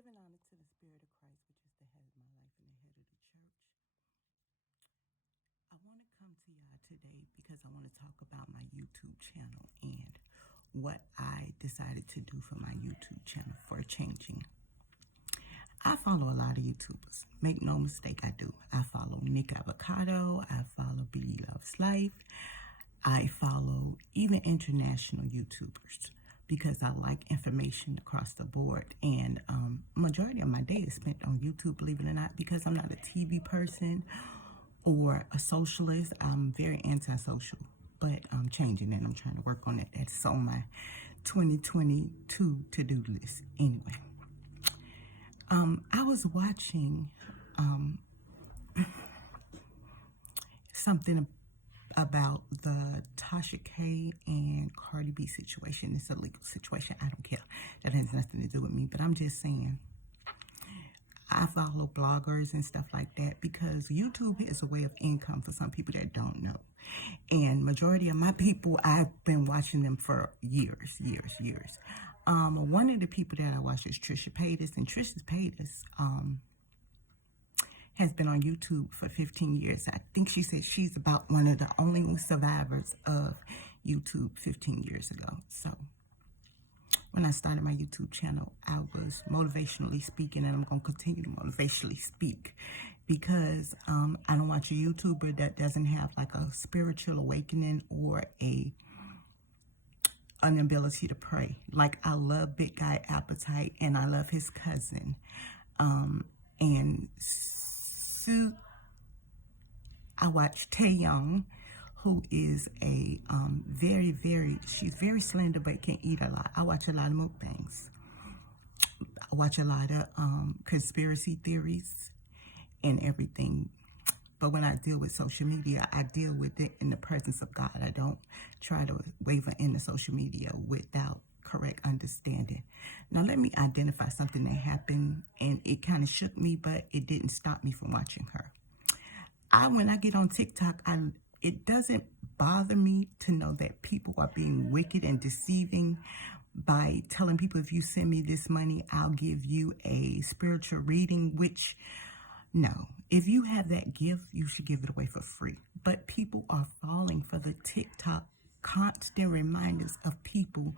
Giving honor to the Spirit of Christ, which is the head of my life and the head of the church. I want to come to y'all today because I want to talk about my YouTube channel and what I decided to do for my YouTube channel for changing. I follow a lot of YouTubers. Make no mistake, I do. I follow Avocado. I follow BELOVES Life. I follow even international YouTubers because I like information across the board. And majority of my day is spent on YouTube, believe it or not, because I'm not a TV person or a socialist. I'm very antisocial, but I'm changing that. I'm trying to work on it. That's on my 2022 to-do list. Anyway, I was watching something about the Tasha K and Cardi B situation. It's a legal situation. I don't care. That has nothing to do with me, but I'm just saying I follow bloggers and stuff like that because YouTube is a way of income for some people that don't know. And majority of my people, I've been watching them for years. One of the people that I watch is Trisha Paytes, and Trisha Paytes has been on YouTube for 15 years. I think she said she's about one of the only survivors of YouTube 15 years ago. So when I started my YouTube channel, I was motivationally speaking, and I'm going to continue to motivationally speak because I don't watch a YouTuber that doesn't have like a spiritual awakening or an ability to pray. Like, I love Big Guy Appetite, and I love his cousin. And I watch Tae Young, who is a she's very slender but can eat a lot. I watch a lot of mukbangs. I watch a lot of conspiracy theories and everything. But when I deal with social media, I deal with it in the presence of God. I don't try to waver into social media without correct understanding. Now, let me identify something that happened, and it kind of shook me, but it didn't stop me from watching her. When I get on TikTok, it doesn't bother me to know that people are being wicked and deceiving by telling people, if you send me this money, I'll give you a spiritual reading, which, no. If you have that gift, you should give it away for free. But people are falling for the TikTok constant reminders of people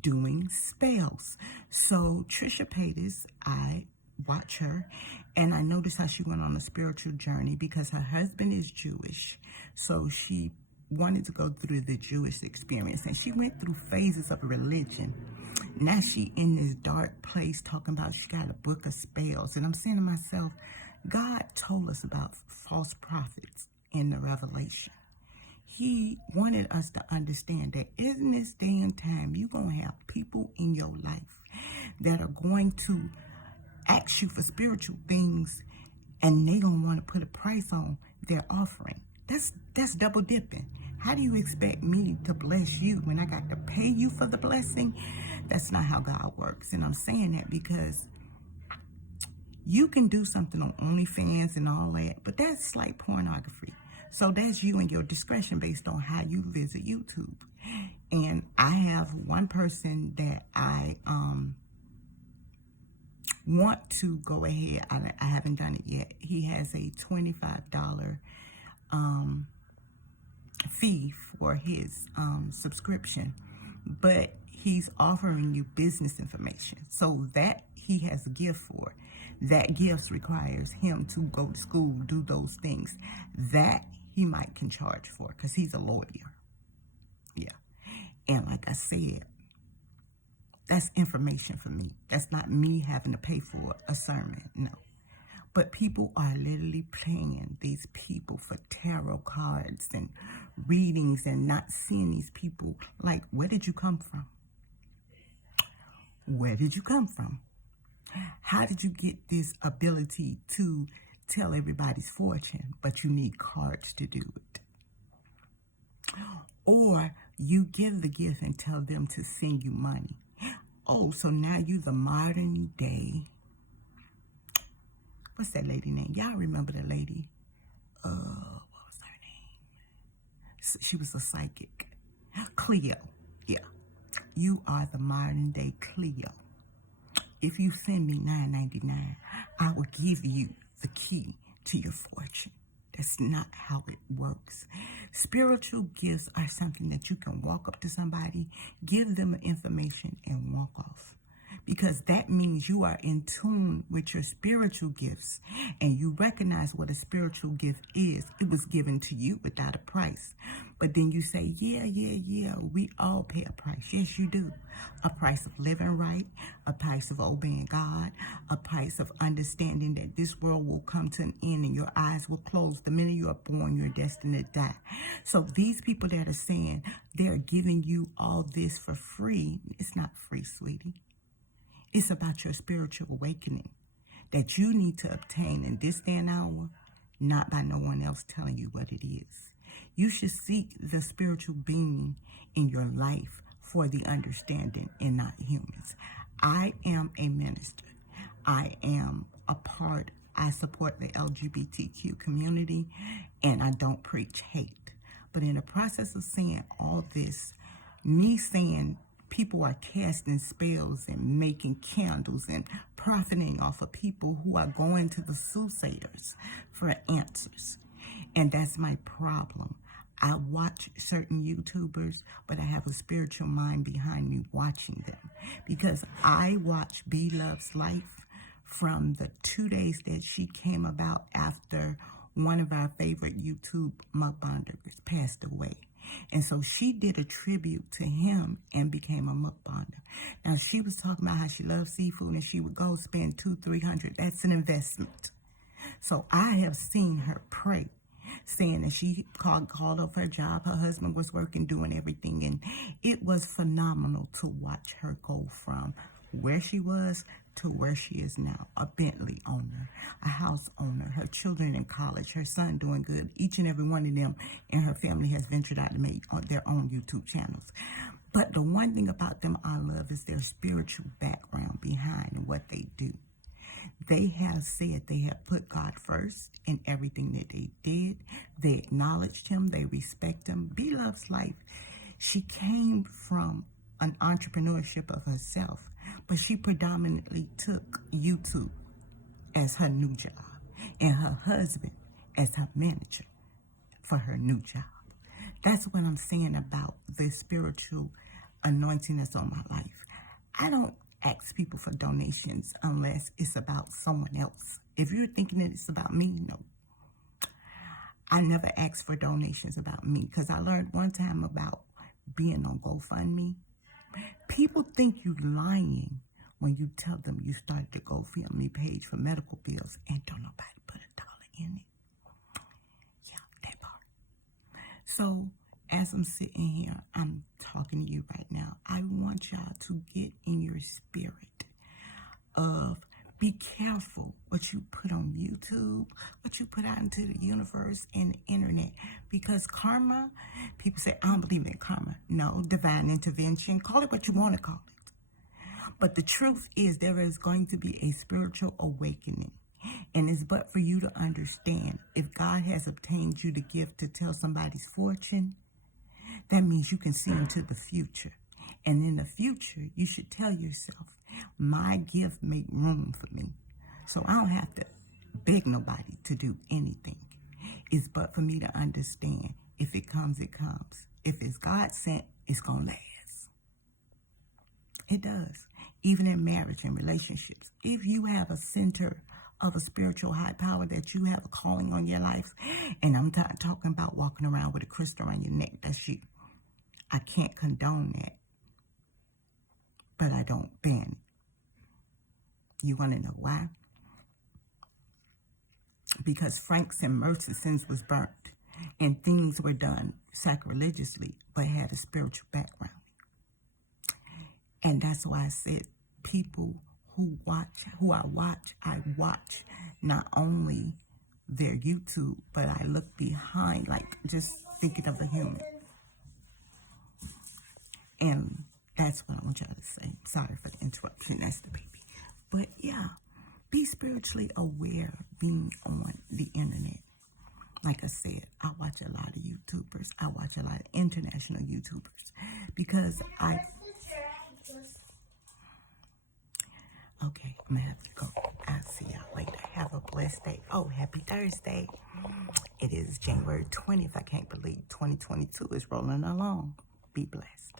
doing spells. So Trisha Paytes, I watch her, and I noticed how she went on a spiritual journey because her husband is Jewish. So she wanted to go through the Jewish experience, and she went through phases of religion. Now she in this dark place talking about she got a book of spells. And I'm saying to myself, God told us about false prophets in the Revelation. He wanted us to understand that in this day and time, you're going to have people in your life that are going to ask you for spiritual things, and they don't want to put a price on their offering. That's double dipping. How do you expect me to bless you when I got to pay you for the blessing? That's not how God works. And I'm saying that because you can do something on OnlyFans and all that, but that's like pornography. So that's you and your discretion based on how you visit YouTube. And I have one person that I want to go ahead. I haven't done it yet. He has a $25 fee for his subscription, but he's offering you business information. So that he has a gift for. That gift requires him to go to school, do those things. That he might can charge for because he's a lawyer. Yeah. And like I said, that's information for me. That's not me having to pay for a sermon. No. But people are literally paying these people for tarot cards and readings and not seeing these people. Like, where did you come from? Where did you come from? How did you get this ability to tell everybody's fortune, but you need cards to do it? Or you give the gift and tell them to send you money. Oh, so now you the modern day. What's that lady name? Y'all remember the lady? What was her name? She was a psychic. Cleo. Yeah. You are the modern day Cleo. if you send me $9.99, I will give you the key to your fortune. That's not how it works. Spiritual gifts are something that you can walk up to somebody, give them information, and walk off. Because that means you are in tune with your spiritual gifts and you recognize what a spiritual gift is. It was given to you without a price. But then you say, yeah, we all pay a price. Yes, you do. A price of living right, a price of obeying God, a price of understanding that this world will come to an end and your eyes will close. The minute you are born, you're destined to die. So these people that are saying they're giving you all this for free, it's not free, sweetie. It's about your spiritual awakening that you need to obtain in this day and hour, not by no one else telling you what it is. You should seek the spiritual being in your life for the understanding and not humans. I am a minister. I am a part, I support the LGBTQ community, and I don't preach hate. But in the process of saying all this, me saying people are casting spells and making candles and profiting off of people who are going to the soothsayers for answers. And that's my problem. I watch certain YouTubers, but I have a spiritual mind behind me watching them. Because I watch BELOVES' life from the 2 days that she came about after one of our favorite YouTube mukbangers passed away. And so she did a tribute to him and became a mukbanger. Now, she was talking about how she loves seafood and she would go spend $200-300. That's an investment. So I have seen her pray, saying that she called off her job. Her husband was working, doing everything. And it was phenomenal to watch her go from where she was to where she is now, a Bentley owner, a house owner, her children in college, her son doing good. Each and every one of them in her family has ventured out to make their own YouTube channels. But the one thing about them I love is their spiritual background behind what they do. They have said they have put God first in everything that they did. They acknowledged him. They respect him. BELOVES' life, she came from an entrepreneurship of herself, but she predominantly took YouTube as her new job and her husband as her manager for her new job. That's what I'm saying about the spiritual anointing that's on my life. I don't ask people for donations unless it's about someone else. If you're thinking that it's about me, no. I never ask for donations about me because I learned one time about being on GoFundMe. People think you're lying when you tell them you started a GoFundMe page for medical bills and don't nobody put $1 in it. Yeah, that part. So as I'm sitting here, I'm talking to you right now. I want y'all to get in your spirit of be careful what you put on YouTube, what you put out into the universe and the internet. Because karma, people say, I don't believe in karma. No, divine intervention. Call it what you want to call it. But the truth is there is going to be a spiritual awakening. And it's but for you to understand, if God has obtained you the gift to tell somebody's fortune, that means you can see into the future. And in the future, you should tell yourself, my gift make room for me. So I don't have to beg nobody to do anything. It's but for me to understand, if it comes, it comes. If it's God sent, it's going to last. It does. Even in marriage and relationships. If you have a center of a spiritual high power that you have a calling on your life, and I'm talking about walking around with a crystal around your neck, that's you. I can't condone that, but I don't ban it. You want to know why? Because Frank's and Mercerson's was burnt, and things were done sacrilegiously, but had a spiritual background. And that's why I said people who I watch not only their YouTube, but I look behind, like just thinking of a human. And that's what I want y'all to say. Sorry for the interruption, that's the baby. But yeah, be spiritually aware being on the internet. Like I said, I watch a lot of YouTubers. I watch a lot of international YouTubers because Okay, I'm gonna have to go. I'll see y'all later. Have a blessed day. Oh, happy Thursday. It is January 20th. I can't believe 2022 is rolling along. Be blessed.